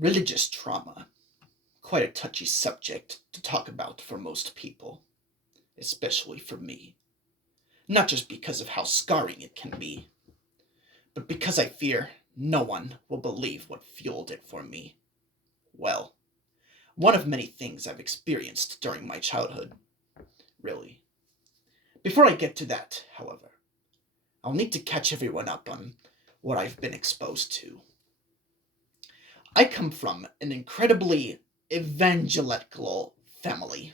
Religious trauma. Quite a touchy subject to talk about for most people, especially for me. Not just because of how scarring it can be, but because I fear no one will believe what fueled it for me. Well, one of many things I've experienced during my childhood, really. Before I get to that, however, I'll need to catch everyone up on what I've been exposed to. I come from an incredibly evangelical family,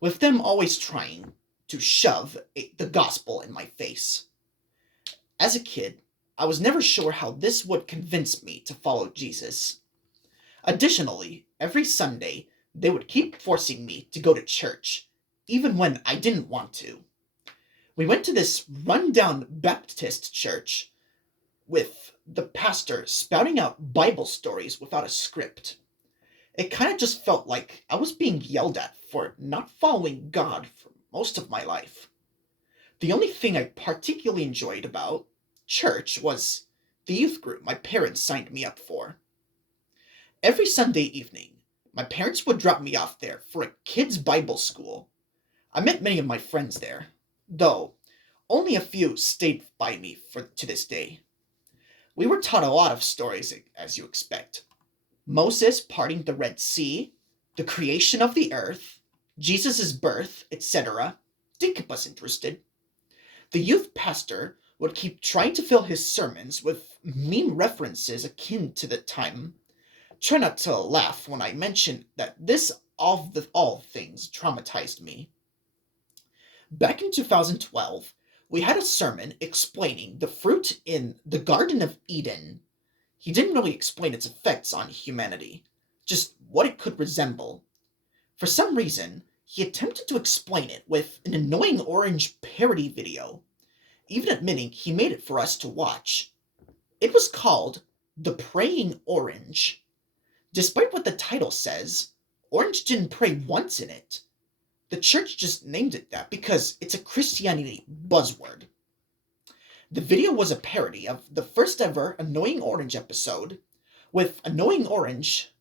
with them always trying to shove the gospel in my face. As a kid, I was never sure how this would convince me to follow Jesus. Additionally, every Sunday, they would keep forcing me to go to church, even when I didn't want to. We went to this rundown Baptist church with the pastor spouting out Bible stories without a script. It kind of just felt like I was being yelled at for not following God for most of my life. The only thing I particularly enjoyed about church was the youth group my parents signed me up for. Every Sunday evening, my parents would drop me off there for a kids' Bible school. I met many of my friends there, though only a few stayed by me to this day. We were taught a lot of stories, as you expect. Moses parting the Red Sea, the creation of the earth, Jesus' birth, etc. Did keep us interested. The youth pastor would keep trying to fill his sermons with meme references akin to the time. Try not to laugh when I mention that this of the all things traumatized me. Back in 2012, we had a sermon explaining the fruit in the Garden of Eden. He didn't really explain its effects on humanity, just what it could resemble. For some reason, he attempted to explain it with an annoying orange parody video, even admitting he made it for us to watch. It was called The Praying Orange. Despite what the title says, Orange didn't pray once in it. The church just named it that because it's a Christianity buzzword. The video was a parody of the first ever Annoying Orange episode, with Annoying Orange,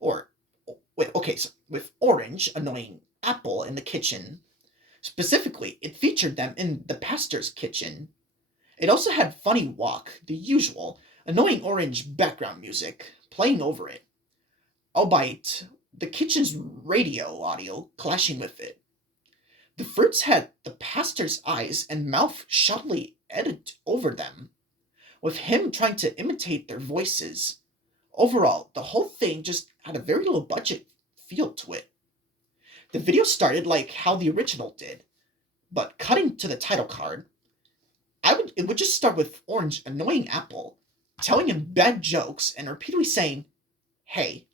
or with Orange annoying Apple in the kitchen. Specifically, it featured them in the pastor's kitchen. It also had Funny Walk, the usual Annoying Orange background music, playing over it, albeit the kitchen's radio audio clashing with it. The fruits had the pastor's eyes and mouth shoddily edited over them, with him trying to imitate their voices. Overall, the whole thing just had a very low budget feel to it. The video started like how the original did, but cutting to the title card, it would just start with Orange annoying Apple, telling him bad jokes and repeatedly saying, "Hey."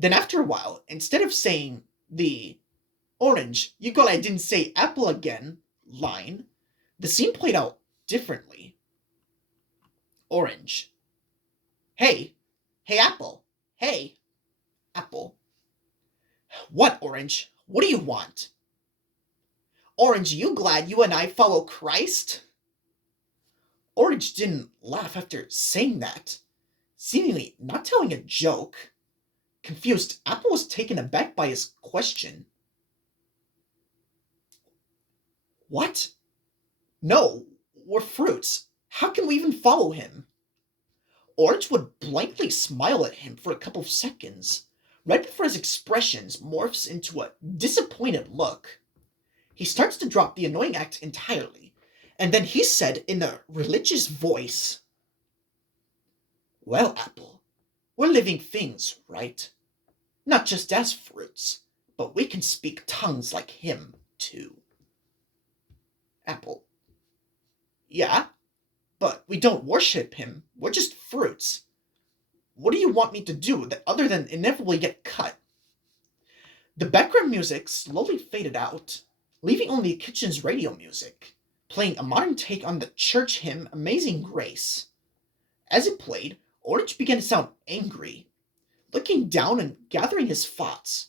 Then after a while, instead of saying the "Orange, you got I didn't say Apple again" line, the scene played out differently. Orange. "Hey. Hey, Apple. Hey, Apple." "What, Orange? What do you want?" "Orange, you glad you and I follow Christ?" Orange didn't laugh after saying that, seemingly not telling a joke. Confused, Apple was taken aback by his question. "What? No, we're fruits. How can we even follow him?" Orange would blankly smile at him for a couple of seconds, right before his expression morphs into a disappointed look. He starts to drop the annoying act entirely, and then he said in a religious voice, "Well, Apple, we're living things, right? Not just as fruits, but we can speak tongues like him, too." Apple. "Yeah, but we don't worship him. We're just fruits. What do you want me to do other than inevitably get cut?" The background music slowly faded out, leaving only the kitchen's radio music, playing a modern take on the church hymn Amazing Grace. As it played, Orange began to sound angry, looking down and gathering his thoughts.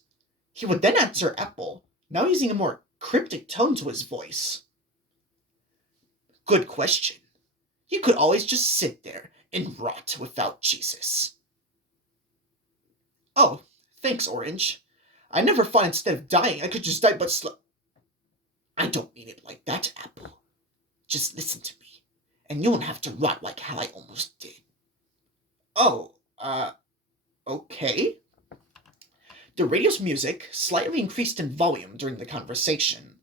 He would then answer Apple, now using a more cryptic tone to his voice. "Good question. You could always just sit there and rot without Jesus." Oh, thanks, Orange. I never thought instead of dying I could just die but I don't mean it like that, Apple. Just listen to me, and you won't have to rot like how I almost did. Oh, okay. The radio's music slightly increased in volume during the conversation.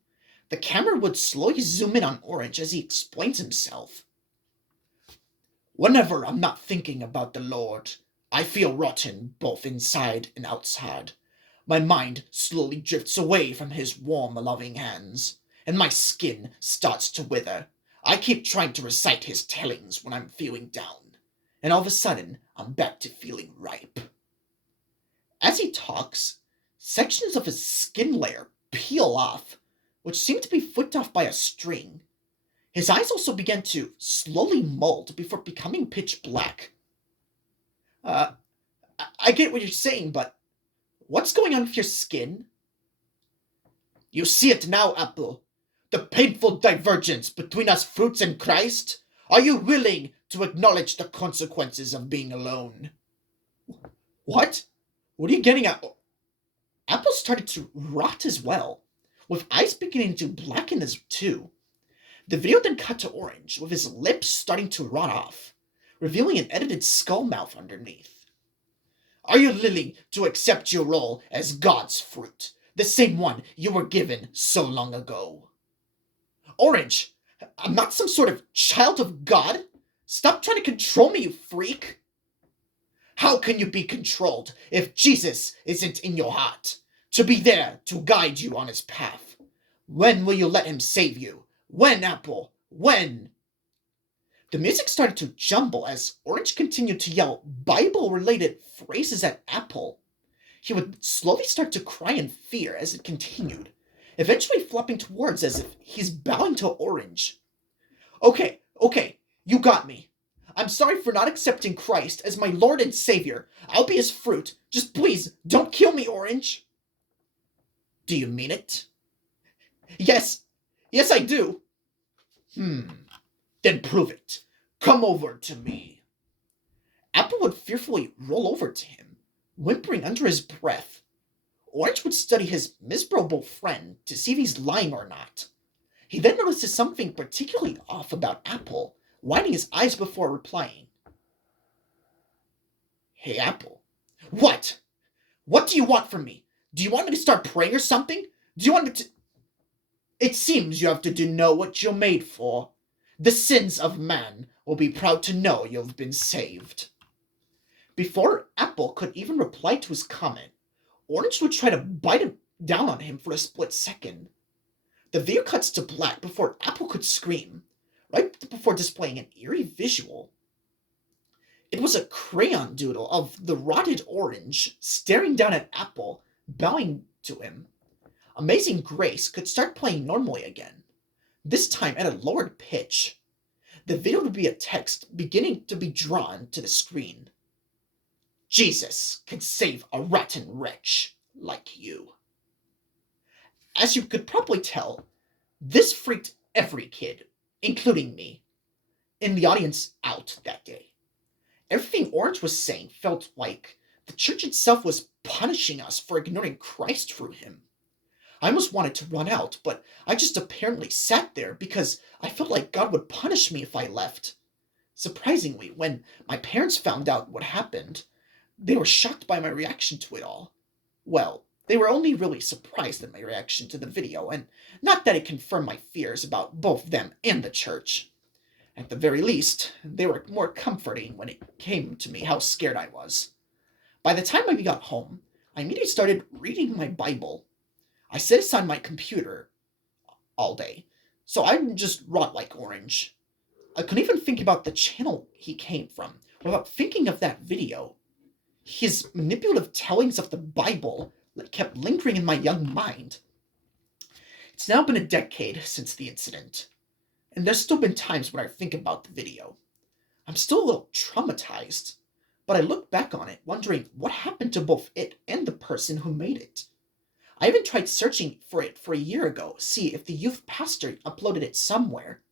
The camera would slowly zoom in on Orange as he explains himself. Whenever I'm not thinking about the Lord, I feel rotten both inside and outside. My mind slowly drifts away from his warm, loving hands, and my skin starts to wither. I keep trying to recite his tellings when I'm feeling down, and all of a sudden, I'm back to feeling ripe. As he talks, sections of his skin layer peel off, which seem to be flicked off by a string. His eyes also began to slowly mold before becoming pitch black. Uh, I get what you're saying, but what's going on with your skin? You see it now, Apple. The painful divergence between us fruits and Christ? Are you willing to acknowledge the consequences of being alone? What? What are you getting at? Apple started to rot as well, with eyes beginning to blacken as too. The video then cut to Orange, with his lips starting to rot off, revealing an edited skull mouth underneath. Are you willing to accept your role as God's fruit, the same one you were given so long ago? Orange, I'm not some sort of child of God. Stop trying to control me, you freak. How can you be controlled if Jesus isn't in your heart, to be there to guide you on his path? When will you let him save you? When, Apple? When? The music started to jumble as Orange continued to yell Bible-related phrases at Apple. He would slowly start to cry in fear as it continued, eventually flopping towards as if he's bowing to Orange. Okay, you got me. I'm sorry for not accepting Christ as my Lord and Savior. I'll be his fruit. Just please, don't kill me, Orange. Do you mean it? Yes, I do. Then prove it. Come over to me. Apple would fearfully roll over to him, whimpering under his breath. Orange would study his miserable friend to see if he's lying or not. He then notices something particularly off about Apple, widening his eyes before replying. Hey, Apple. What? What do you want from me? Do you want me to start praying or something? Do you want me to... It seems you have to know what you're made for. The sins of man will be proud to know you've been saved. Before Apple could even reply to his comment, Orange would try to bite him down on him for a split second. The video cuts to black before Apple could scream, right before displaying an eerie visual. It was a crayon doodle of the rotted Orange staring down at Apple, bowing to him. Amazing Grace could start playing normally again, this time at a lowered pitch. The video would be a text beginning to be drawn to the screen. Jesus can save a rotten wretch like you. As you could probably tell, this freaked every kid, including me, in the audience out that day. Everything Orange was saying felt like the church itself was punishing us for ignoring Christ through him. I almost wanted to run out, but I just apparently sat there because I felt like God would punish me if I left. Surprisingly, when my parents found out what happened, they were shocked by my reaction to it all. Well, they were only really surprised at my reaction to the video, and not that it confirmed my fears about both them and the church. At the very least, they were more comforting when it came to me how scared I was. By the time I got home, I immediately started reading my Bible. I set aside my computer all day, so I didn't just rot like Orange. I couldn't even think about the channel he came from, without thinking of that video. His manipulative tellings of the Bible kept lingering in my young mind. It's now been a decade since the incident, and there's still been times when I think about the video. I'm still a little traumatized, but I look back on it wondering what happened to both it and the person who made it. I even tried searching for it for a year ago, see if the youth pastor uploaded it somewhere.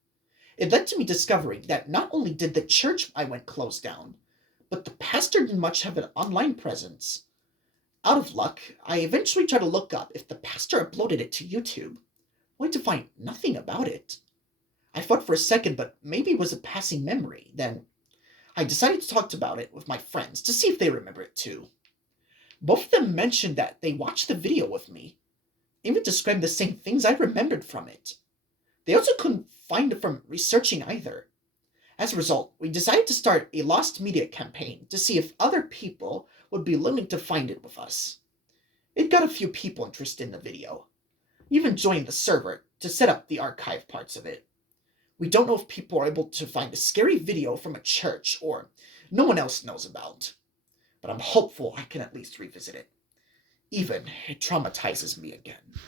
It led to me discovering that not only did the church I went close down, but the pastor didn't much have an online presence. Out of luck, I eventually tried to look up if the pastor uploaded it to YouTube, only to find nothing about it. I thought for a second, but maybe it was a passing memory. Then I decided to talk about it with my friends to see if they remember it too. Both of them mentioned that they watched the video with me, even described the same things I remembered from it. They also couldn't find it from researching either. As a result, we decided to start a lost media campaign to see if other people would be willing to find it with us. It got a few people interested in the video, even joined the server to set up the archive parts of it. We don't know if people are able to find a scary video from a church or no one else knows about, but I'm hopeful I can at least revisit it, even if it traumatizes me again.